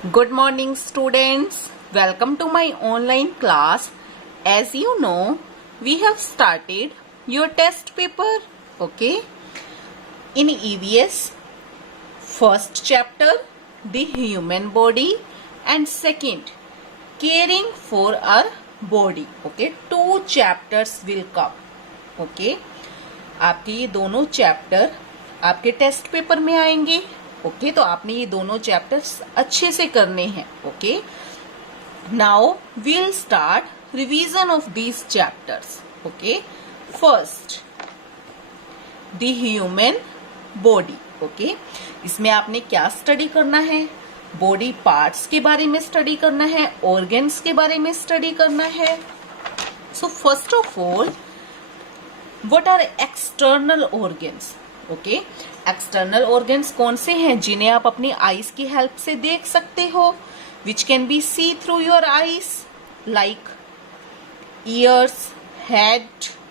Good morning, students. Welcome to my online class. As you know, we have started your test paper. Okay. In EVS, first chapter, the human body, and second, caring for our body. Okay. Two chapters will come. Okay. आपके ये दोनों chapter आपके test paper में आएंगे. Okay तो आपने ये दोनों चैप्टर्स अच्छे से करने हैं. Okay now we'll start revision of these chapters. Okay first the human body. Okay इसमें आपने क्या स्टडी करना है? बॉडी पार्ट्स के बारे में स्टडी करना है, ऑर्गन्स के बारे में स्टडी करना है. So first of all what are external organs? Okay external organs कौन से हैं जिन्हें आप अपनी आईज की हेल्प से देख सकते हो? Which can be see through your eyes, like ears, head,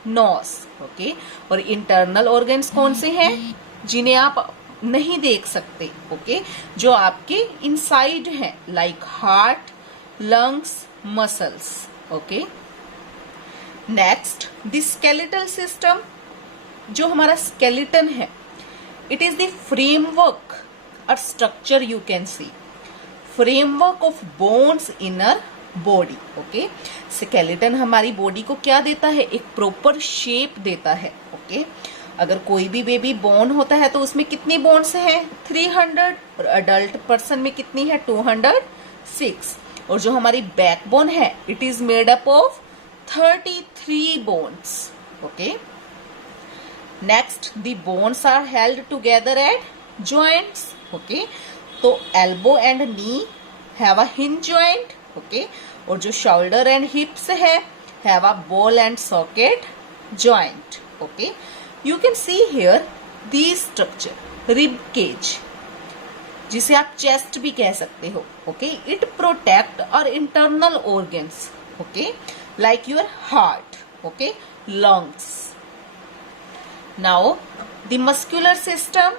nose. Okay और इंटरनल ऑर्गन्स कौन से हैं जिन्हें आप नहीं देख सकते? ओके जो आपके इनसाइड हैं, like heart, lungs, muscles. Okay next the skeletal system. जो हमारा स्केलेटन है, इट इज द फ्रेमवर्क और structure you can C, framework of bones inner body. Okay skeleton हमारी बॉडी को क्या देता है? एक प्रॉपर शेप देता है. ओके अगर कोई भी बेबी बोन होता है तो उसमें कितनी बोन्स हैं? 300. और अडल्ट पर्सन में कितनी है? 206. और जो हमारी बैकबोन है, it is made up of 33 bones. Okay next the bones are held together at joints. Okay तो elbow and knee have a hinge joint. Okay और जो शोल्डर एंड हिप्स है, have a ball and socket joint. Okay you can see here the structure. Rib cage जिसे आप chest भी कह सकते हो. Okay it protect our internal organs. Okay like your heart. Okay lungs. Now the muscular system,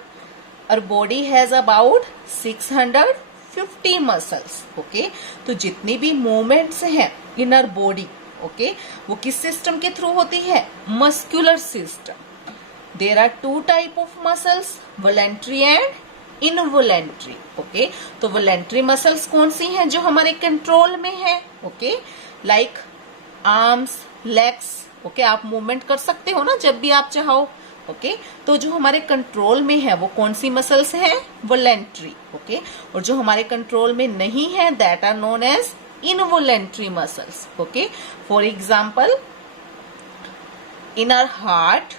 our body has about 650 muscles. Okay तो जितनी भी movements हैं इन आवर बॉडी, ओके वो किस सिस्टम के थ्रू होती है? Muscular system. There are two type of muscles, voluntary and involuntary. Okay तो वॉलेंट्री मसल्स कौन सी हैं जो हमारे कंट्रोल में है? Okay like arms, legs. Okay आप मूवमेंट कर सकते हो ना जब भी आप चाहो. ओके तो जो हमारे कंट्रोल में है वो कौन सी मसल्स हैं? वॉलेंट्री. ओके और जो हमारे कंट्रोल में नहीं है, that are known as involuntary muscles. Okay for example in our heart,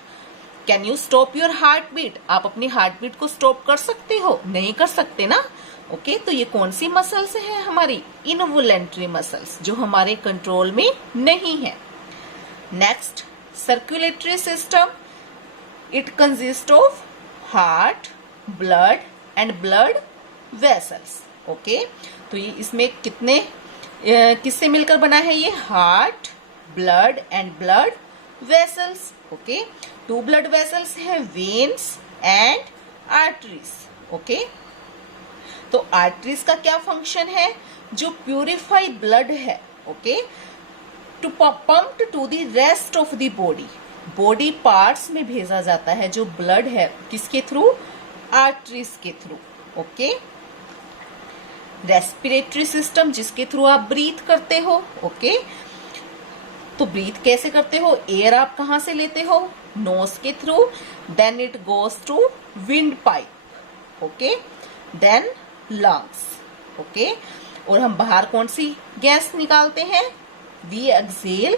can you stop your heart beat? आप अपनी हार्ट बीट को स्टॉप कर सकते हो? नहीं कर सकते ना. ओके तो ये कौन सी मसल्स हैं? हमारी इनवॉलेंट्री मसल्स जो हमारे कंट्रोल में नहीं है. Next circulatory system. It consist of heart, blood and blood vessels. Okay तो ये इसमें कितने किससे मिलकर बना है? ये heart, blood and blood vessels. Okay two blood vessels हैं, वेन्स एंड आर्टरीज. ओके तो आर्टरीज का क्या फंक्शन है? जो प्यूरिफाई ब्लड है, okay to pumped to the rest of the body. Body parts में भेजा जाता है जो ब्लड है, किसके थ्रू? आर्टरीज के थ्रू. ओके रेस्पिरेटरी सिस्टम जिसके थ्रू आप ब्रीथ करते हो. ओके तो ब्रीथ कैसे करते हो? एयर आप कहां से लेते हो? नोज के through. Then it goes to windpipe. Okay then lungs. Okay और हम बाहर कौन सी गैस निकालते हैं? We exhale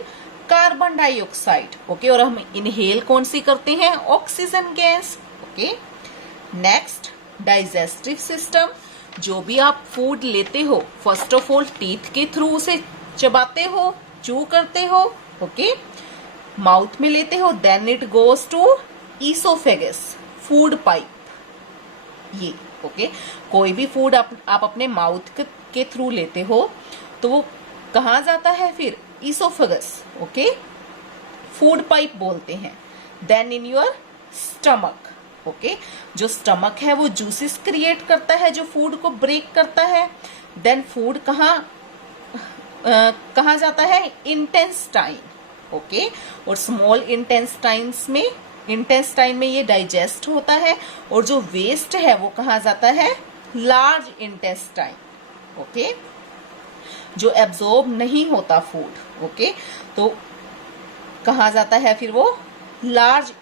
carbon dioxide. Okay और हम इनहेल कौन सी करते हैं? Oxygen gas. Okay next digestive system. जो भी आप फूड लेते हो, फर्स्ट ऑफ ऑल टीथ के थ्रू उसे चबाते हो, चू करते हो. ओके माउथ में लेते हो, then it goes to oesophagus, food pipe. ये ओके कोई भी फूड आप अपने माउथ के थ्रू लेते हो तो वो कहाँ जाता है फिर? ईसोफेगस. ओके फूड पाइप बोलते हैं. Then in your stomach. Okay जो स्टमक है वो जूसेस क्रिएट करता है जो फूड को ब्रेक करता है। देन फूड कहाँ जाता है, इंटेस्टाइन। ओके और स्मॉल इंटेस्टाइन में ये डाइजेस्ट होता है और जो वेस्ट है वो कहाँ जाता है, लार्ज इंटेस्टाइन। ओके जो एब्जॉर्ब नहीं होता फूड, ओके तो कहाँ जाता है फिर वो, large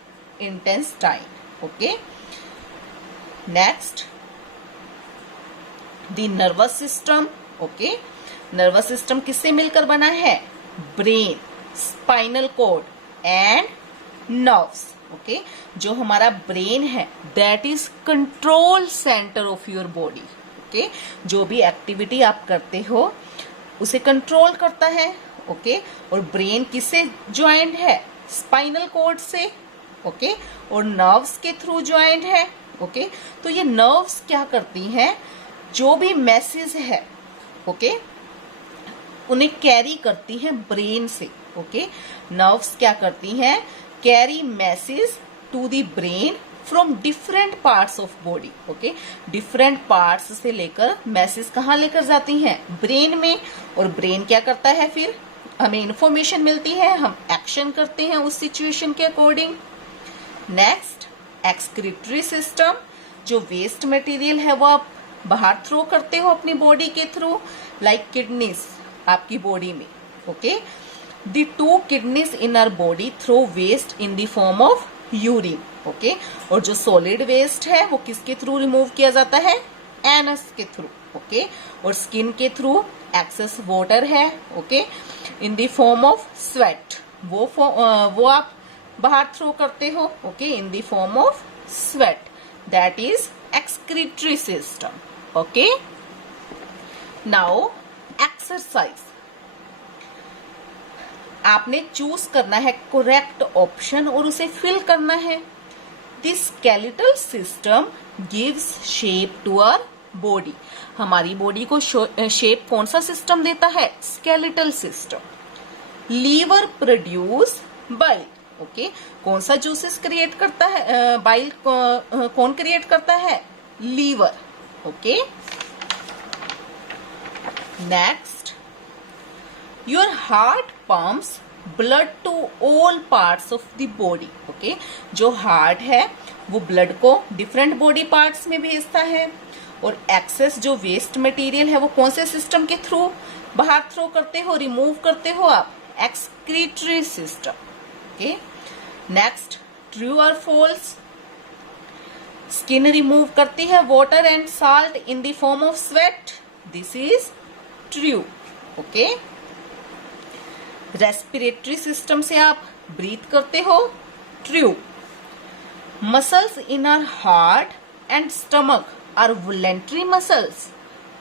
intestine. Okay next the nervous system. Okay nervous system किससे मिलकर बना है, brain, spinal cord and nerves. Okay जो हमारा ब्रेन है that is control centre of your body. Okay जो भी एक्टिविटी आप करते हो उसे कंट्रोल करता है। ओके और ब्रेन किससे ज्वाइंट है, स्पाइनल कॉर्ड से। ओके और नर्व्स के थ्रू ज्वाइंट है। ओके तो ये नर्व्स क्या करती हैं, जो भी मैसेज है ओके उन्हें कैरी करती हैं ब्रेन से। ओके नर्व्स क्या करती हैं, carry message to the brain from different parts of body. Okay different parts से लेकर मैसेज कहाँ लेकर जाती हैं, ब्रेन में। और ब्रेन क्या करता है, फिर हमें इंफॉर्मेशन मिलती है, हम एक्शन करते हैं उस सिचुएशन के अकॉर्डिंग। नेक्स्ट एक्सक्रीटरी सिस्टम, जो वेस्ट मटेरियल है वो आप बाहर थ्रो करते हो अपनी बॉडी के थ्रू, लाइक किडनीज आपकी बॉडी में। Okay the 2 kidneys in our body throw waste in the form of urine. Okay और जो सॉलिड वेस्ट है वो किसके थ्रू रिमूव किया जाता है, एनस के थ्रू। ओके और स्किन के थ्रू एक्सेस वाटर है okay in the form of sweat, वो आप बाहर थ्रो करते हो okay in the form of sweat, that is excretory system. Okay now exercise, आपने चूज करना है करेक्ट ऑप्शन और उसे फिल करना है। This skeletal system gives shape to our body, हमारी बॉडी को शेप कौन सा सिस्टम देता है, skeletal system. Liver produce bile, okay कौन सा जूसेस क्रिएट करता है, बाइल कौन क्रिएट करता है, liver. Okay next your heart pumps blood to all parts of the body. Okay जो हार्ट है वो ब्लड को डिफरेंट बॉडी पार्ट्स में भेजता है। और एक्सेस जो वेस्ट मटेरियल है वो कौन से सिस्टम के थ्रू बाहर थ्रो करते हो, रिमूव करते हो आप, excretory system. Okay next true और फॉल्स, स्किन रिमूव करती है water and salt in the form of sweat, this is true. Okay respiratory system से आप ब्रीथ करते हो, true. Muscles in our heart and stomach are voluntary muscles,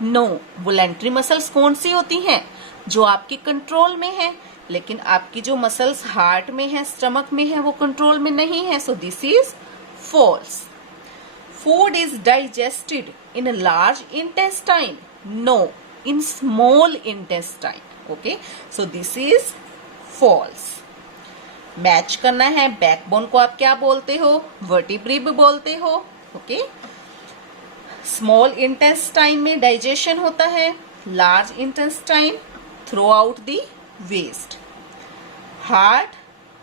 no. Voluntary muscles कौन सी होती हैं, जो आपके कंट्रोल में है, लेकिन आपकी जो मसल्स हार्ट में है, स्टमक में है, वो कंट्रोल में नहीं है, so this is false. Food is digested in large intestine, no, in small intestine. Okay so this is false. Match करना है, बैकबोन को आप क्या बोलते हो, वर्टिब्री बोलते हो। ओके स्मॉल इंटेस्टाइन में डाइजेशन होता है, large intestine throw out the waste. Heart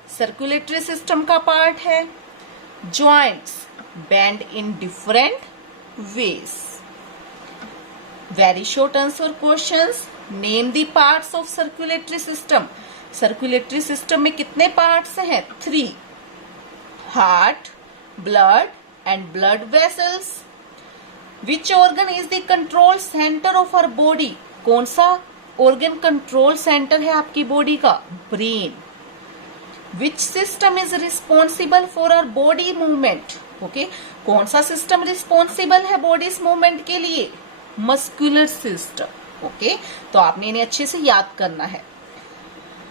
circulatory system का पार्ट है। Joints bend in different ways. Very short answer questions, name the parts of circulatory system. Circulatory system में कितने parts हैं, 3, heart, blood and blood vessels. Which organ is the control centre of our body, कौन सा organ control centre है आपकी body का, brain. Which system is responsible for our body movement, okay कौन सा सिस्टम रिस्पॉन्सिबल है body's movement के लिए, मस्कुलर सिस्टम। ओके तो आपने इन्हें अच्छे से याद करना है।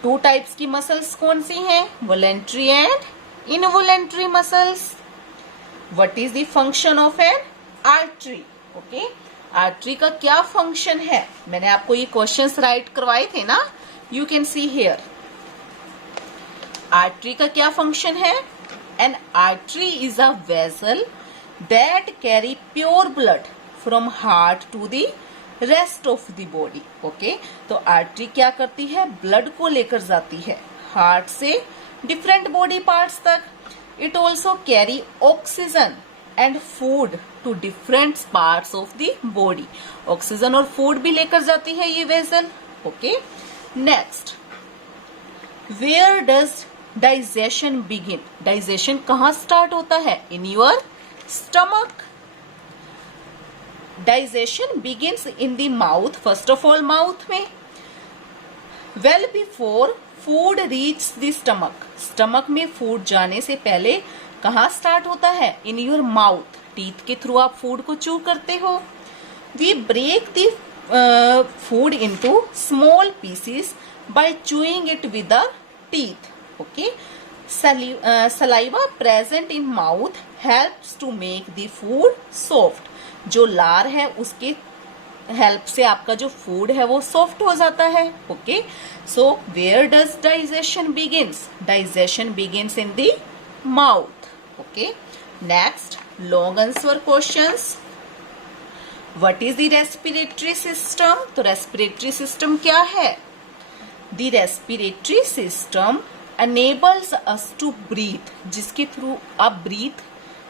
2 टाइप्स की मसल्स कौन सी हैं, voluntary and involuntary muscles. What is the function of N artery, okay artery का क्या फंक्शन है, मैंने आपको ये क्वेश्चंस राइट करवाए थे ना, you can see here. Artery का क्या फंक्शन है, An artery is a vessel that carry pure blood from heart to the rest of the body. Okay, तो आर्टरी क्या करती है, ब्लड को लेकर जाती है हार्ट से डिफरेंट बॉडी पार्ट्स तक. It also carry oxygen and food to different parts of the body. Oxygen और फूड भी लेकर जाती है ये vessel. Okay, next, where does digestion begin. Digestion कहाँ स्टार्ट होता है? In your stomach. Digestion begins in the mouth. First of all mouth में. Well before food reach the stomach. Stomach में फूड जाने से पहले कहाँ स्टार्ट होता है? In your mouth. टीथ के थ्रू आप फूड को चू करते हो. We break the food into small pieces by chewing it with the teeth. Okay, saliva present in mouth helps to make the food soft. जो लार है उसके help से आपका जो फूड है वो सॉफ्ट हो जाता है. Okay, so where does digestion begins? Digestion begins in the mouth. Okay, next, long answer questions. What is the respiratory system? तो रेस्पिरेटरी सिस्टम क्या है? The respiratory system enables us to breathe. जिसके through आप breathe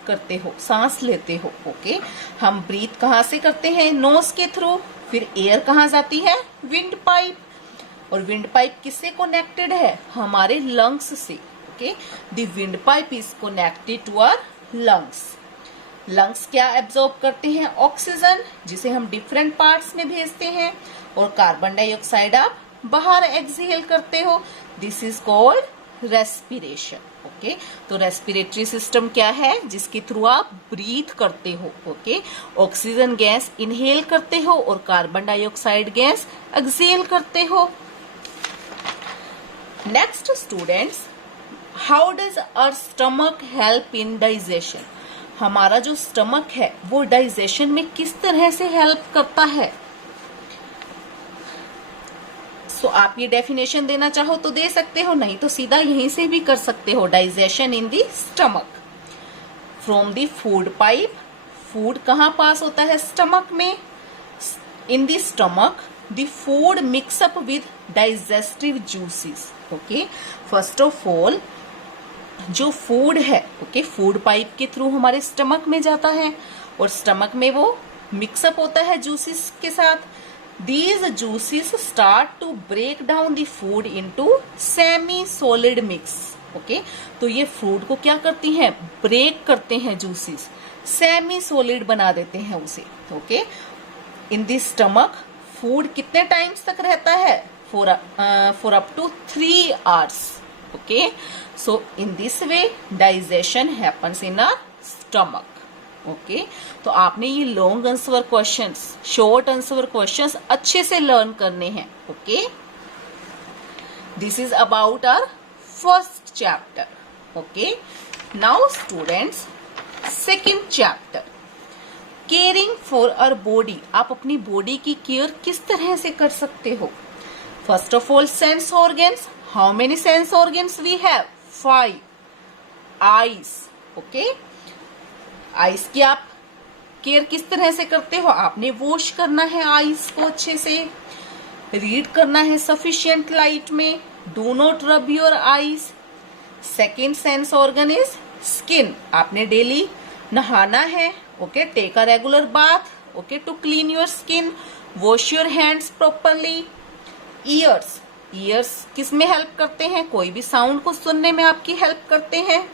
करते हो, सांस लेते हो. ओके, हम ब्रीथ कहाँ से करते हैं? नोज के थ्रू. फिर एयर कहाँ जाती है? Windpipe. और विंड पाइप किससे कनेक्टेड है? हमारे लंग्स से. Okay, the windpipe is connected to our lungs. Lungs क्या एब्जॉर्ब करते हैं? ऑक्सीजन, जिसे हम डिफरेंट पार्ट्स में भेजते हैं, और कार्बन डाइऑक्साइड आप बाहर एक्सहेल करते हो. This is called respiration. Okay, तो रेस्पिरेटरी सिस्टम क्या है? जिसके थ्रू आप ब्रीथ करते हो. ओके, ऑक्सीजन गैस इनहेल करते हो और कार्बन डाइऑक्साइड गैस एक्सहेल करते हो. Next students, how does our stomach help in digestion? हमारा जो स्टमक है वो डाइजेशन में किस तरह से हेल्प करता है? तो आप ये डेफिनेशन देना चाहो तो दे सकते हो, नहीं तो सीधा यहीं से भी कर सकते हो. Digestion in the stomach. From the food pipe. Food कहाँ पास होता है? स्टमक में. इन the stomach the food mix up with digestive juices. Okay, first of all जो फूड है, ओके, फूड पाइप के थ्रू हमारे स्टमक में जाता है और स्टमक में वो मिक्सअप होता है जूसेस के साथ. These juices start to break down the food into semi-solid mix. Okay, तो ये फूड को क्या करती हैं? ब्रेक करते हैं जूसेस, सेमी सॉलिड बना देते हैं उसे. Okay, in the stomach food कितने टाइम्स तक रहता है? For up to 3 hours. Okay, so in this way digestion happens in our stomach. Okay, तो आपने ये long answer questions, short answer questions अच्छे से लर्न करने हैं. Okay, this is about our first chapter. Okay, now students, second chapter, caring for our body. आप अपनी body की केयर किस तरह से कर सकते हो? First of all, sense organs. How many sense organs we have? 5. Eyes. Okay, eyes की आप केयर किस तरह से करते हो? आपने वॉश करना है आईज को अच्छे से, रीड करना है सफिशिएंट लाइट में, do not rub your eyes. Second sense organ is skin. आपने डेली नहाना है. Okay, take a regular bath. Okay, to clean your skin. Wash your hands properly. Ears. Ears किस में हेल्प करते हैं? कोई भी साउंड को सुनने में आपकी हेल्प करते हैं.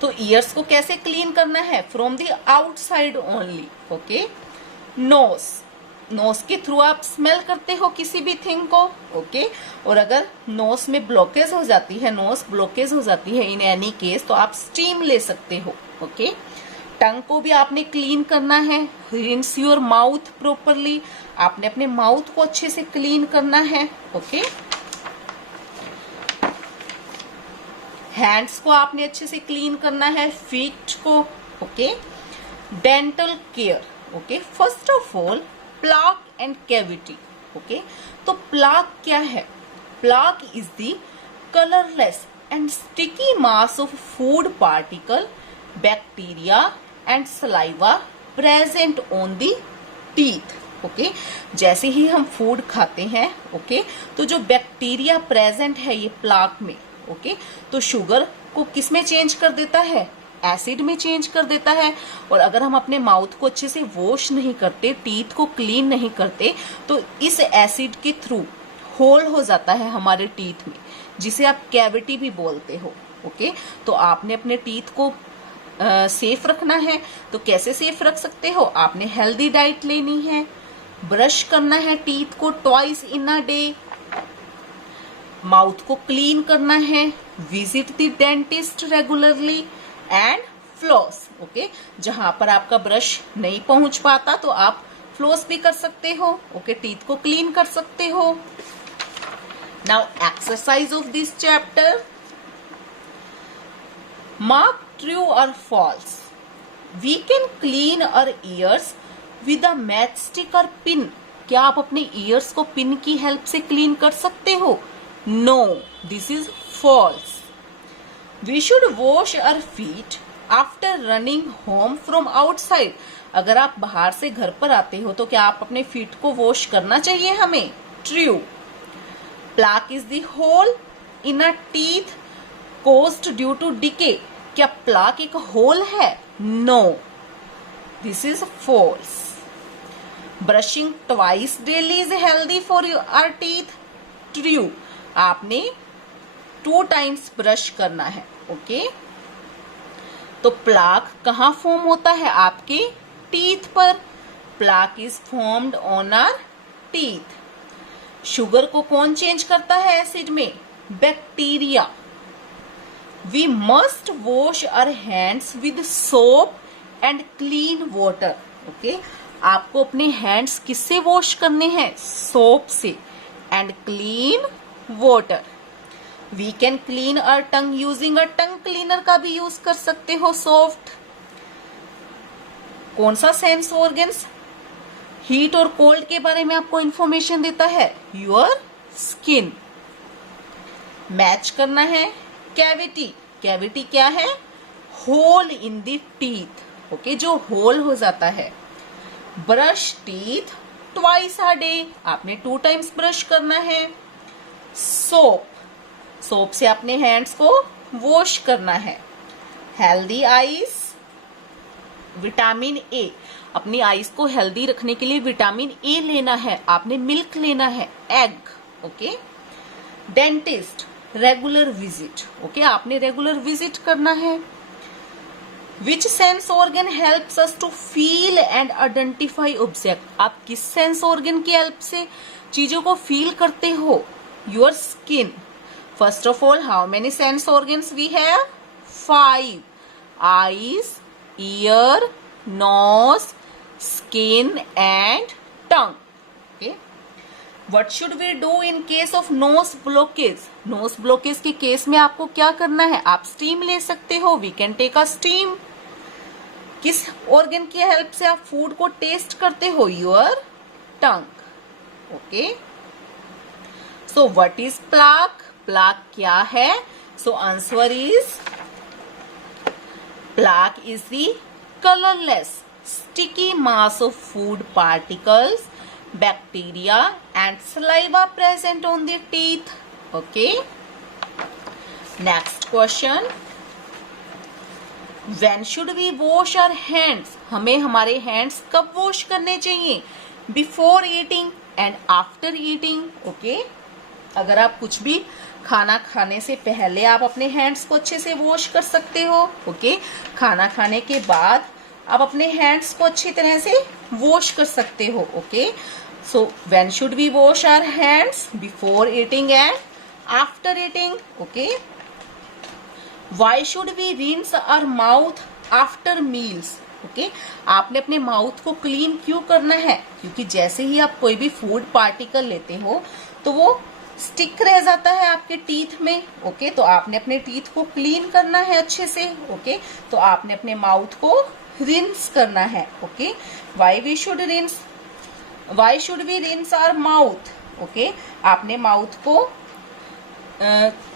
तो ईयर्स को कैसे क्लीन करना है? From the outside only. Okay, nose. Nose के थ्रू आप स्मेल करते हो किसी भी थिंग को. ओके, और अगर नोज में ब्लॉकेज हो जाती है, नोज ब्लॉकेज हो जाती है इन एनी केस, तो आप स्टीम ले सकते हो. ओके, टंग को भी आपने क्लीन करना है. Rinse your mouth properly. आपने अपने माउथ को अच्छे से क्लीन करना है. ओके, हैंड्स को आपने अच्छे से क्लीन करना है, फीट को. Okay, dental care. Okay, first of all plaque and cavity. Okay, तो प्लाक क्या है? Plaque is the colourless and sticky mass of food particle, bacteria and saliva present on the teeth. Okay जैसे ही हम food खाते हैं तो जो bacteria present है ये प्लाक में तो शुगर को किस में चेंज कर देता है, एसिड में चेंज कर देता है। और अगर हम अपने माउथ को अच्छे से वॉश नहीं करते, टीथ को क्लीन नहीं करते, तो इस एसिड के थ्रू होल हो जाता है हमारे टीथ में, जिसे आप कैविटी भी बोलते हो। तो आपने अपने टीथ को सेफ रखना है, तो कैसे सेफ रख सकते हो? आपने हेल्दी डाइट लेनी है, ब्रश करना है टीथ को twice in a day, mouth को क्लीन करना है, visit the dentist regularly and floss. जहां पर आपका ब्रश नहीं पहुंच पाता तो आप फ्लॉस भी कर सकते हो। टीथ को क्लीन कर सकते हो। Now exercise of this chapter, mark true और false. We can clean our ears with a matchstick और पिन। क्या आप अपने ईयर्स को पिन की हेल्प से क्लीन कर सकते हो? No, this is false. We should wash our feet after running home from outside. अगर आप बाहर से घर पर आते हो तो क्या आप अपने फीट को वॉश करना चाहिए हमें? True. Plaque is the hole in a teeth caused due to decay. क्या प्लाक एक होल है? No, this is false. Brushing twice daily is healthy for our teeth. True, आपने 2 टाइम्स ब्रश करना है। तो प्लाक कहाँ फॉर्म होता है? आपके टीथ पर। Plaque is formed on our teeth. Sugar को कौन चेंज करता है एसिड में? Bacteria. We must wash our hands with soap and clean water. आपको अपने हैंड्स किससे वॉश करने हैं? सोप से and clean water. We can clean our tongue using a tongue cleaner का भी यूज कर सकते हो, सॉफ्ट। कौन सा सेंस ऑर्गन्स हीट और कोल्ड के बारे में आपको इंफॉर्मेशन देता है? Your skin. मैच करना है कैविटी। कैविटी क्या है? Hole in the teeth. जो होल हो जाता है। Brush teeth twice a day. आपने 2 टाइम्स ब्रश करना है। सोप, सोप से अपने हैंड्स को वॉश करना है। Healthy eyes, vitamin A. अपनी आईज को हेल्दी रखने के लिए विटामिन ए लेना है। आपने मिल्क लेना है, एग। Dentist, regular visit. आपने रेगुलर विजिट करना है। Which sense organ helps us to feel and identify object. आप किस सेंस ऑर्गन की हेल्प से चीजों को फील करते हो? Your skin. First of all, how many sense organs we have? 5. Eyes, ear, nose, skin and tongue. What should we do in case of nose blockage? Nose blockage के case में आपको क्या करना है? आप स्टीम ले सकते हो। We can take a steam. किस ऑर्गन की हेल्प से आप फूड को टेस्ट करते हो? Your tongue. So what is plaque? Plaque क्या है? So answer is plaque is the colorless sticky mass of food particles, bacteria and saliva present on the teeth. Next question, when should we wash our hands? हमें हमारे hands कब wash करने चाहिए? Before eating and after eating. अगर आप कुछ भी खाना खाने से पहले आप अपने हैंड्स को अच्छे से वॉश कर सकते हो। खाना खाने के बाद आप अपने हैंड्स को अच्छी तरह से वॉश कर सकते हो। So when should we wash our hands? Before eating and after eating. Why should we rinse our mouth after meals? आपने अपने माउथ को क्लीन क्यों करना है? क्योंकि जैसे ही आप कोई भी फूड पार्टिकल लेते हो तो वो स्टिक रह जाता है आपके टीथ में। तो आपने अपने टीथ को क्लीन करना है अच्छे से। तो आपने अपने माउथ को रिंस करना है। Why we should rinse? Why should we rinse our mouth? आपने माउथ को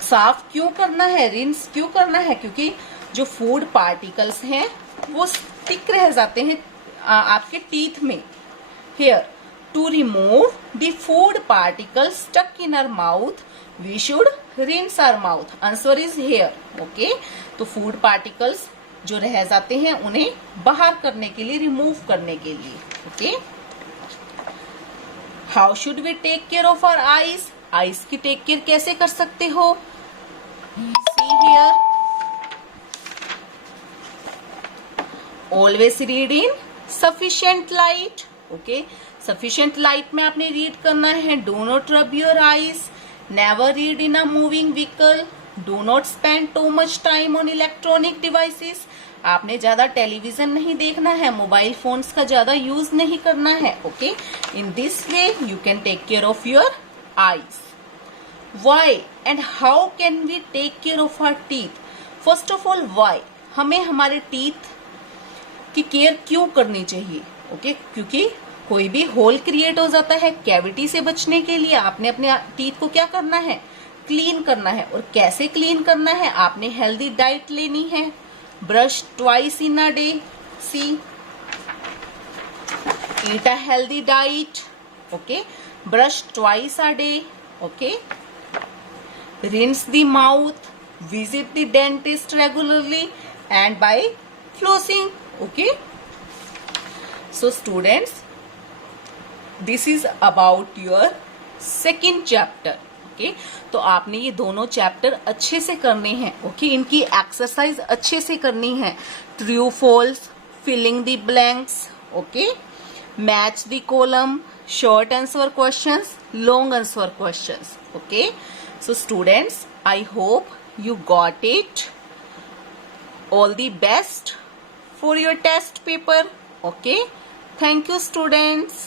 साफ क्यों करना है, रिंस क्यों करना है, क्योंकि जो फूड पार्टिकल्स हैं वो स्टिक रह जाते हैं आपके टीथ में। Here to remove the food particles stuck in our mouth we should rinse our mouth. Answer is here. Okay, तो फूड पार्टिकल्स जो रह जाते हैं उन्हें बाहर करने के लिए, रिमूव करने के लिए। Okay, how should we take care of our eyes. Eyes की टेक केयर कैसे कर सकते हो? See here, always read in sufficient light. Okay, sufficient light में आपने रीड करना है। Do not rub your eyes, never read in a moving vehicle, do not spend too much time on electronic devices. आपने ज्यादा television नहीं देखना है, mobile phones का ज्यादा यूज नहीं करना है। Okay, in this way you can take care of your eyes. Why and how can we take care of our teeth? First of all, why? हमें हमारे टीथ की केयर क्यों करनी चाहिए? ओके, क्योंकि कोई भी होल क्रिएट हो जाता है। कैविटी से बचने के लिए आपने अपने टीथ को क्या करना है? क्लीन करना है। और कैसे क्लीन करना है? आपने हेल्दी डाइट लेनी है। Brush twice in a day. See, eat a healthy diet. Okay, brush twice a day. Okay, rinse the mouth, visit the dentist regularly and by flossing. Okay, so students, this is about your second chapter. Okay, तो आपने ये दोनों chapter अच्छे से करने हैं। Okay, इनकी exercise अच्छे से करनी है। True false, filling the blanks. Okay, match the column, short answer questions, long answer questions. Okay, so students, I hope you got it. All the best for your test paper. Okay, thank you students.